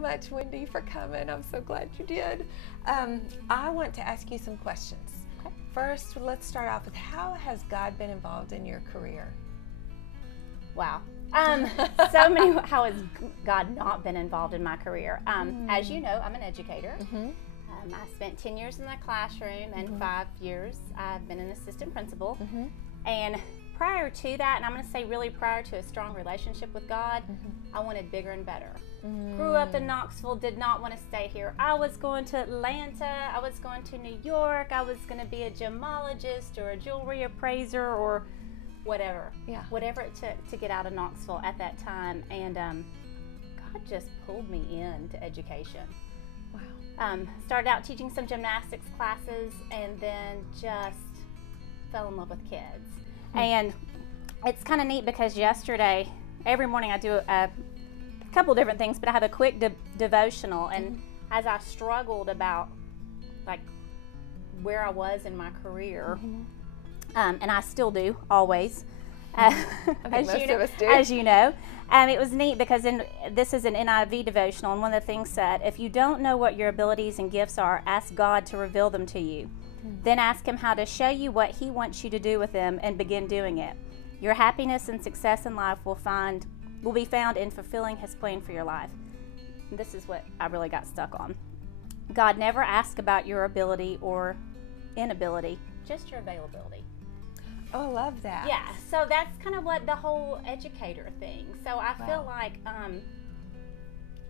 much, Wendy, for coming. I'm so glad you did. I want to ask you some questions. Okay. First, let's start off with, how has God been involved in your career? Wow. So many, how has God not been involved in my career? As you know, I'm an educator. I spent 10 years in the classroom, and 5 years I've been an assistant principal. And prior to that, and I'm going to say really prior to a strong relationship with God, I wanted bigger and better. Grew up in Knoxville, did not want to stay here. I was going to Atlanta, I was going to New York, I was going to be a gemologist or a jewelry appraiser or whatever. Yeah. Whatever it took to get out of Knoxville at that time. And God just pulled me into education. Wow. Started out teaching some gymnastics classes and then just fell in love with kids. And it's kind of neat because yesterday, every morning I do a couple different things, but I have a quick devotional. And as I struggled about like where I was in my career, and I still do always, I think most of us do. As you know. It was neat because this is an NIV devotional, and one of the things said, if you don't know what your abilities and gifts are, ask God to reveal them to you. Then ask Him how to show you what He wants you to do with them and begin doing it. Your happiness and success in life will be found in fulfilling His plan for your life. And this is what I really got stuck on. God never asks about your ability or inability, just your availability. Oh, I love that. Yeah, so that's kind of what the whole educator thing. So I feel like I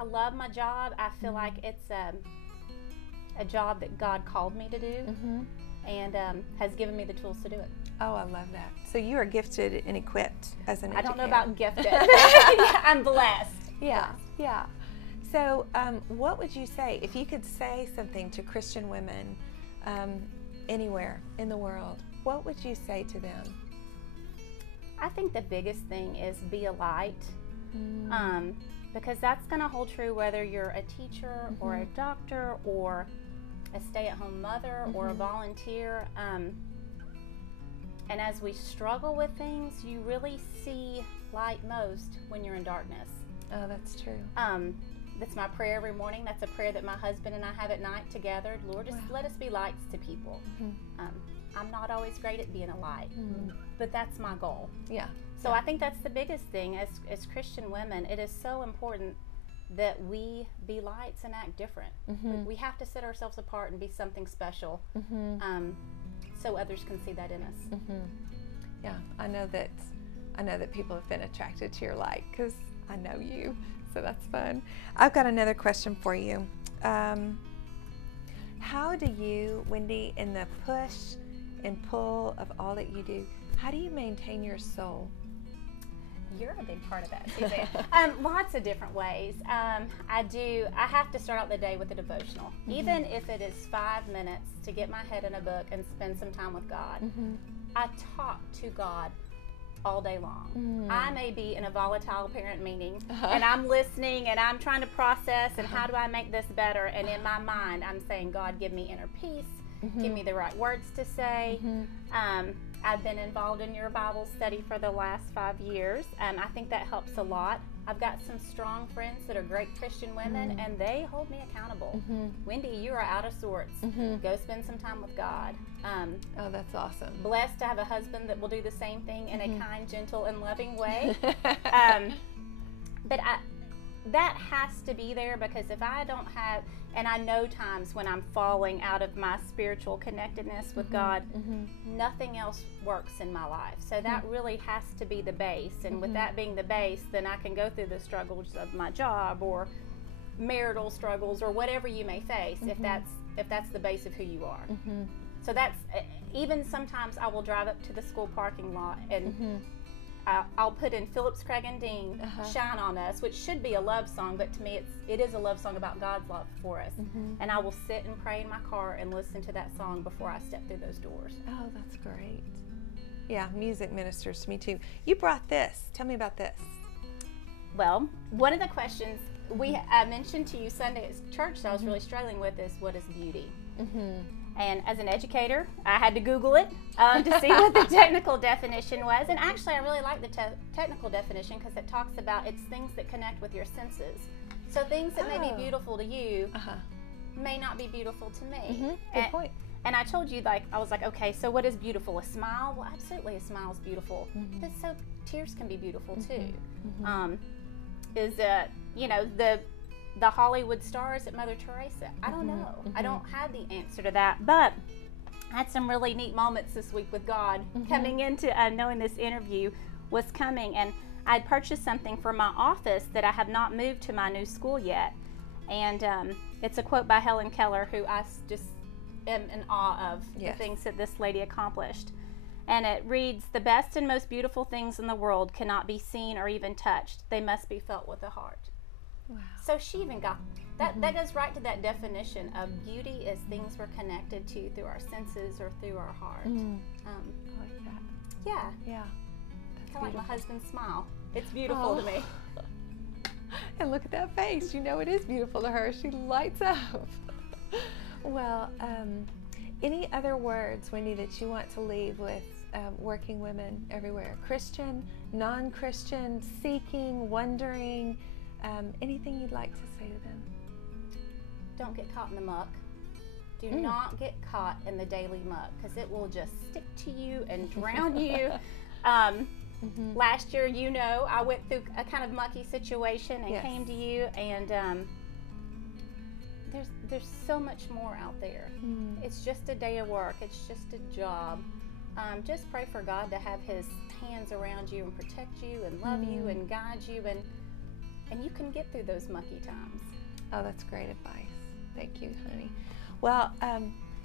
love my job. I feel like it's a job that God called me to do and has given me the tools to do it. Oh, I love that. So you are gifted and equipped as an educator. I don't know about gifted. Yeah, I'm blessed. Yeah, yeah. So what would you say, if you could say something to Christian women anywhere in the world, what would you say to them? I think the biggest thing is be a light, because that's going to hold true whether you're a teacher or a doctor or a stay-at-home mother or a volunteer. And as we struggle with things, you really see light most when you're in darkness. Oh, that's true. That's my prayer every morning. That's a prayer that my husband and I have at night together. Lord, just let us be lights to people. I'm not always great at being a light, but that's my goal. Yeah. So I think that's the biggest thing as Christian women. It is so important that we be lights and act different. We have to set ourselves apart and be something special, so others can see that in us. Yeah, I know that people have been attracted to your light because I know you, so that's fun. I've got another question for you. How do you, Wendy, in the push and pull of all that you do, how do you maintain your soul? You're a big part of that, Suzanne. Lots of different ways. I have to start out the day with a devotional. Even if it is 5 minutes to get my head in a book and spend some time with God. I talk to God all day long. I may be in a volatile parent meeting and I'm listening and I'm trying to process and how do I make this better, and in my mind I'm saying, God, give me inner peace, give me the right words to say. I've been involved in your Bible study for the last 5 years, and I think that helps a lot. I've got some strong friends that are great Christian women, and they hold me accountable. Wendy, you are out of sorts. Go spend some time with God. Oh, that's awesome. Blessed to have a husband that will do the same thing in a kind, gentle, and loving way. But that has to be there, because if I don't have, and I know times when I'm falling out of my spiritual connectedness with God, nothing else works in my life. So that really has to be the base. And with that being the base, then I can go through the struggles of my job or marital struggles or whatever you may face, if that's the base of who you are. So that's, even sometimes I will drive up to the school parking lot and I'll put in Phillips, Craig and Dean, Shine on Us, which should be a love song, but to me it is a love song about God's love for us. And I will sit and pray in my car and listen to that song before I step through those doors. Oh, that's great. Yeah, music ministers to me too. You brought this. Tell me about this. Well, one of the questions I mentioned to you Sunday at church that I was really struggling with is, what is beauty? And as an educator, I had to Google it to see what the technical definition was. And actually, I really like the technical definition because it talks about it's things that connect with your senses. So things that may be beautiful to you Uh-huh. may not be beautiful to me. Good And- point. And I told you, I was like, okay, so what is beautiful? A smile? Well, absolutely, a smile is beautiful. But so tears can be beautiful too. Is the Hollywood stars at Mother Teresa? I don't know. I don't have the answer to that. But I had some really neat moments this week with God coming into knowing this interview was coming, and I had purchased something for my office that I have not moved to my new school yet. And it's a quote by Helen Keller, who I just am in awe of the things that this lady accomplished. And it reads, "The best and most beautiful things in the world cannot be seen or even touched. They must be felt with the heart." Wow. So she even got that. That goes right to that definition of beauty as things we're connected to through our senses or through our heart. I like that. Yeah, Yeah. kind of like my husband's smile. It's beautiful to me. And look at that face. You know it is beautiful to her. She lights up. Well, any other words, Wendy, that you want to leave with working women everywhere? Christian, non-Christian, seeking, wondering, anything you'd like to say to them? Don't get caught in the muck. Do not get caught in the daily muck, because it will just stick to you and drown you. Last year, I went through a kind of mucky situation and came to you, and there's so much more out there. It's just a day of work. It's just a job. Just pray for God to have His hands around you and protect you and love you and guide you, and you can get through those mucky times. Oh, that's great advice. Thank you, honey. Well,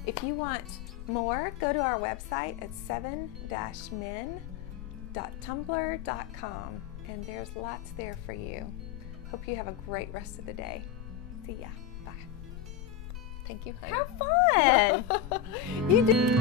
if you want more, go to our website at 7-men.tumblr.com, and there's lots there for you. Hope you have a great rest of the day. See ya. Bye. Thank you, honey. Have fun! You did.